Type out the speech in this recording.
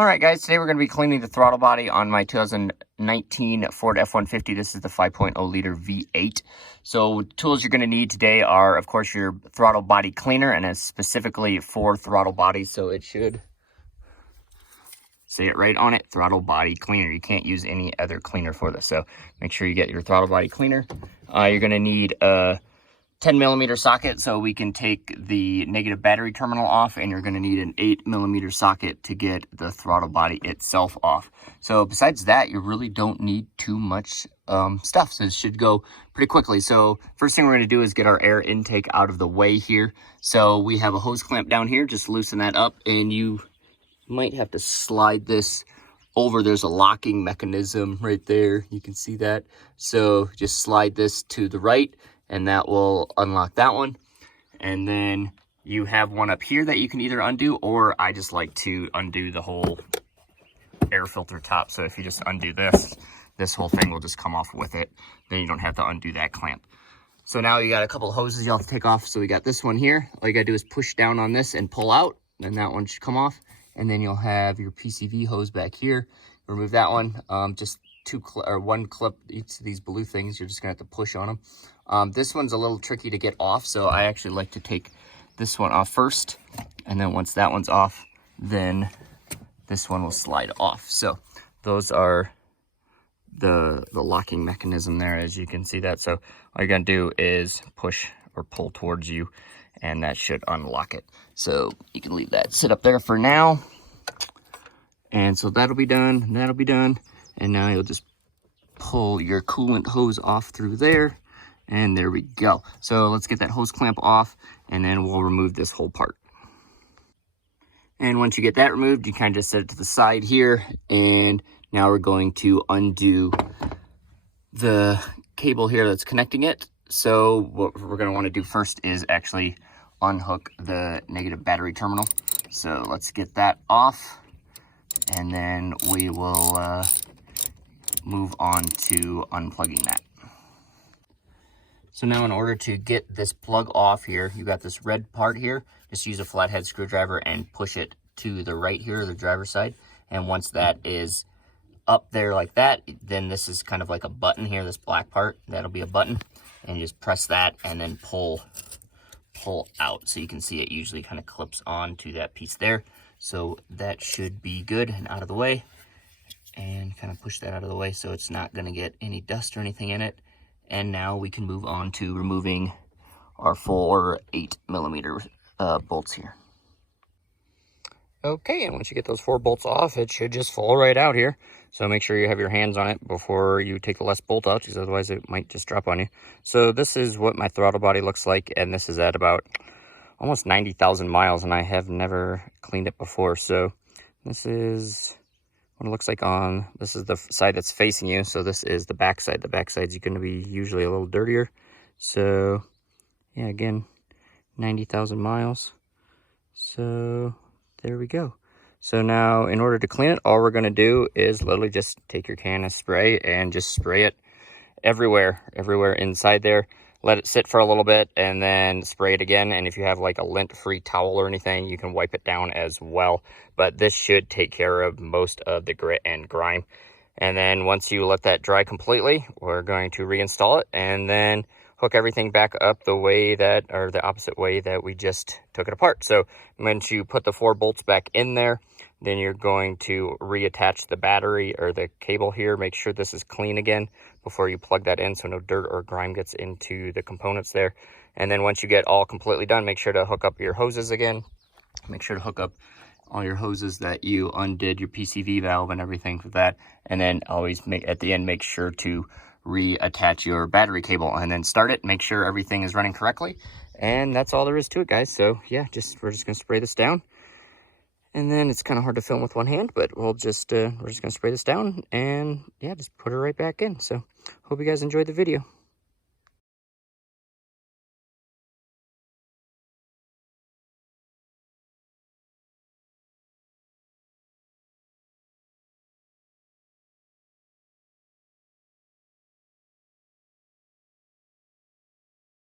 All right, guys, today we're going to be cleaning the throttle body on my 2019 Ford F-150. This is the 5.0 liter V8. So tools you're going to need today are, of course, your throttle body cleaner, and it's specifically for throttle body. So it should say it right on it, throttle body cleaner. You can't use any other cleaner for this. So make sure you get your throttle body cleaner. You're going to need a 10mm socket so we can take the negative battery terminal off, and you're going to need an 8mm socket to get the throttle body itself off. So besides that, you really don't need too much stuff, so it should go pretty quickly. So first thing we're going to do is get our air intake out of the way here. So we have a hose clamp down here. Just loosen that up, and you might have to slide this over. There's a locking mechanism right there, you can see that. So just slide this to the right, and that will unlock that one. And then you have one up here that you can either undo, or I just like to undo the whole air filter top. So if you just undo this whole thing will just come off with it. Then you don't have to undo that clamp. So now you got a couple of hoses you'll have to take off. So we got this one here. All you gotta do is push down on this and pull out, and that one should come off. And then you'll have your PCV hose back here. Remove that one. Just one clip, each of these blue things, you're just gonna have to push on them. This one's a little tricky to get off, so I actually like to take this one off first, and then once that one's off, then this one will slide off. So those are the locking mechanism there, as you can see that. So all you're gonna do is push or pull towards you, and that should unlock it. So you can leave that sit up there for now. And so that'll be done, and that'll be done. And now you'll just pull your coolant hose off through there, and there we go. So let's get that hose clamp off, and then we'll remove this whole part. And once you get that removed, you kind of just set it to the side here, and now we're going to undo the cable here that's connecting it. So what we're going to want to do first is actually unhook the negative battery terminal. So let's get that off, and then we will move on to unplugging that. So now in order to get this plug off here, you got this red part here. Just use a flathead screwdriver and push it to the right here, the driver's side. And once that is up there like that, then this is kind of like a button here, this black part, that'll be a button. And you just press that and then pull out. So you can see it usually kind of clips on to that piece there. So that should be good and out of the way. And kind of push that out of the way so it's not going to get any dust or anything in it. And now we can move on to removing our 4 8mm bolts here. Okay, and once you get those 4 bolts off, it should just fall right out here. So make sure you have your hands on it before you take the last bolt out, because otherwise it might just drop on you. So this is what my throttle body looks like, and this is at about almost 90,000 miles, and I have never cleaned it before. So this is what it looks like on, this is the side that's facing you, so this is the back side. The back side's going to be usually a little dirtier. So yeah, again, 90,000 miles. So there we go. So now in order to clean it, all we're going to do is literally just take your can of spray and just spray it everywhere inside there. Let it sit for a little bit and then spray it again. And if you have like a lint-free towel or anything, you can wipe it down as well. But this should take care of most of the grit and grime. And then once you let that dry completely, we're going to reinstall it and then hook everything back up the way that, or the opposite way that we just took it apart. So once you put the 4 bolts back in there, then you're going to reattach the battery or the cable here. Make sure this is clean again before you plug that in so no dirt or grime gets into the components there. And then once you get all completely done, make sure to hook up your hoses again. Make sure to hook up all your hoses that you undid, your PCV valve and everything for that. And then always at the end, make sure to reattach your battery cable and then start it. Make sure everything is running correctly. And that's all there is to it, guys. So yeah, we're just gonna spray this down. And then it's kind of hard to film with one hand, but we're just gonna spray this down and yeah, just put it right back in. So hope you guys enjoyed the video.